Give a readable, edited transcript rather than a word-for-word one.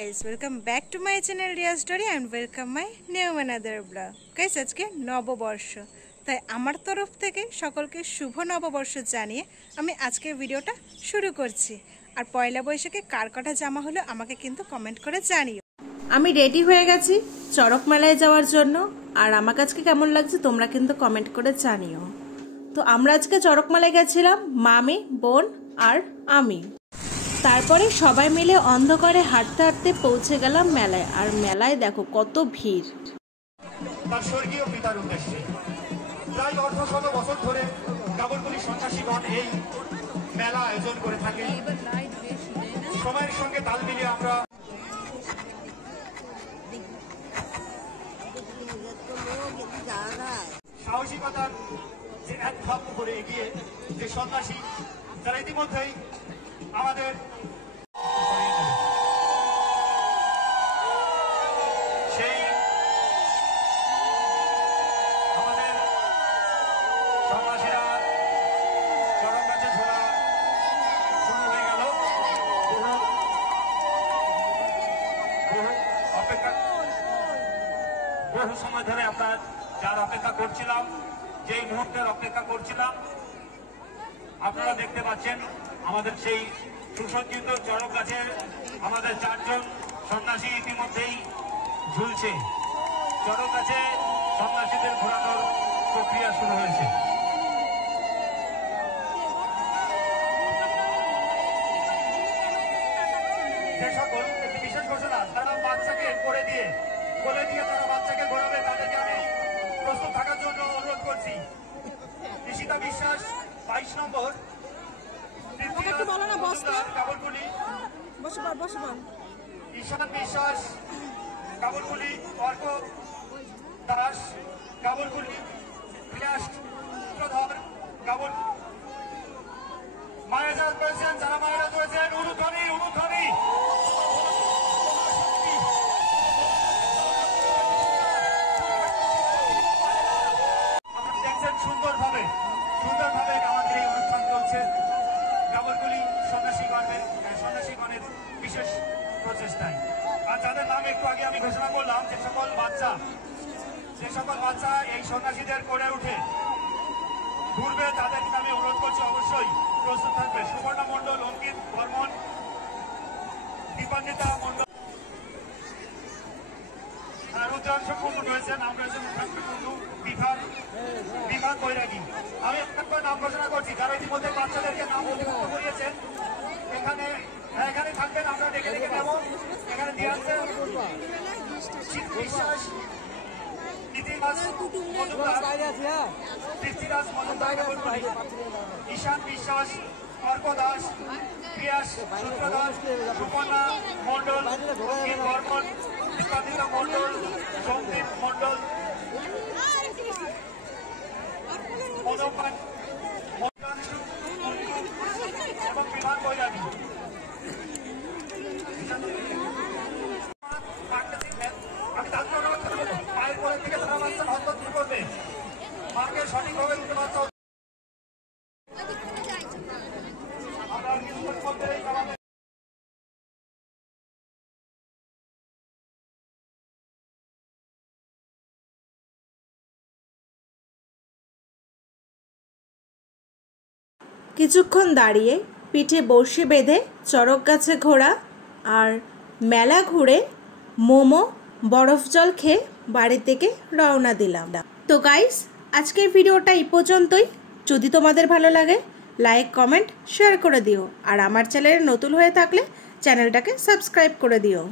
Guys, welcome back to my channel Ria Story and welcome my new another vlog. Guys, আজকে নববর্ষ, তাই আমার তরফ থেকে সকলকে শুভ নববর্ষ জানিয়ে আমি আজকের ভিডিওটা শুরু করছি। আর পয়লা বৈশাখে কার কটা জামা হলো আমাকে কিন্তু কমেন্ট করে জানিও। আমি রেডি হয়ে গেছি চড়ক মেলায় যাওয়ার জন্য, আর আমাকে আজকে কেমন লাগছে তোমরা কিন্তু কমেন্ট করে জানিও। তো আমরা আজকে চড়ক মেলায় গেছিলাম, মামি, বোন আর আমি। তারপরে সবাই মিলে অন্ধকারে হাঁটতে হাঁটতে পৌঁছে গেলাম মেলায়। আর মেলায় দেখো কত ভিড়। তার স্বর্গীয় পিতার উদ্দেশ্যে প্রায় ১৮০০ বছর ধরে কাবরকুলি সন্ন্যাসীগণ এই মেলা আয়োজন করে থাকে। সময়ের সঙ্গে তাল মিলিয়ে আমরা সাহসিকতার যে এক ধাপ উপরে এগিয়ে যে সন্ন্যাসী যারা ইতিমধ্যেই আমাদের সেই আমাদের সন্ন্যাসীরা চরম গাছে ঝোলা শুরু হয়ে গেল। বহু সময় ধরে আমরা যার অপেক্ষা করছিলাম, যেই মুহূর্তের অপেক্ষা করছিলাম, আপনারা দেখতে পাচ্ছেন আমাদের সেই সুসজ্জিত চড়ক গাছে আমাদের 4 জন সন্ন্যাসী ইতিমধ্যেই ঝুলছে। চড়ক গাছে সন্ন্যাসীদের ঘোরানোর প্রক্রিয়া শুরু হয়েছে। যে সকল একটি বিশেষ ঘোষণা, তারা বাচ্চাকে কোলে দিয়ে তারা বাচ্চাকে ঘোরাবে, তাদেরকে আমি প্রস্তুত থাকার জন্য অনুরোধ করছি। নিশিতা বিশ্বাস 22 নম্বর, কাবরকুলি, ঈশান বিশ্বাস কাবরকুলি, অর্ক দাস কাবরকুলি, সূত্রধর কাবর। মায়েরা রয়েছেন, যারা মায়েরা রয়েছেন উলুধ্বনি দেখছেন সুন্দরভাবে আমাদের এই অনুষ্ঠান চলছে। কাবরকুলি সন্ন্যাসীগণের বিশেষ প্রচেষ্টায়। আর যাদের নাম একটু আগে আমি ঘোষণা করলাম, যে সকল বাচ্চা এই সন্ন্যাসীদের করে উঠে ঘুরবে, তাদেরকে আমি অনুরোধ করছি অবশ্যই প্রস্তুত থাকবে। সুবর্ণা মণ্ডল, অঙ্কিত বর্মন, দীপান্বিতা মণ্ডল, রুদ্রাংশ কুণ্ডু রয়েছেন, নাম রয়েছেন কুণ্ডু, বিভাগ বৈরাগী। আমি একবার নাম ঘোষণা করছি, যারা ইতিমধ্যে বাচ্চাদেরকে নাম অধিভুক্ত করিয়েছেন এখানে থাকবেন, আমরা দেখে নেব। এখানে দিয়ে আসছে বিশ্বাস, ঈশান বিশ্বাস, অর্ক দাস, প্রিয়াস সূত্রধর, সুপর্ণা মণ্ডল, বর্মন, দীপান্বিতা মণ্ডল, সন্দীপ মণ্ডল, এবং বিভাগ বৈরাগী। আমি তাদের অনুরোধ করবো, মায়ের কোলের থেকে তারা বাচ্চা হস্তক্ষেপ করবে, মাকে সঠিকভাবে দিতে বাচ্চা। আমরা কিছুক্ষণ মধ্যেই আমাদের কিছুক্ষণ দাঁড়িয়ে পিঠে বড়শি বেঁধে চড়ক গাছে ঘোরা আর মেলা ঘুরে মোমো, বরফ জল খেয়ে বাড়ি থেকে রওনা দিলাম। তো গাইস, আজকের ভিডিওটা এই পর্যন্তই। যদি তোমাদের ভালো লাগে লাইক, কমেন্ট, শেয়ার করে দিও। আর আমার চ্যানেলে নতুন হয়ে থাকলে চ্যানেলটাকে সাবস্ক্রাইব করে দিও।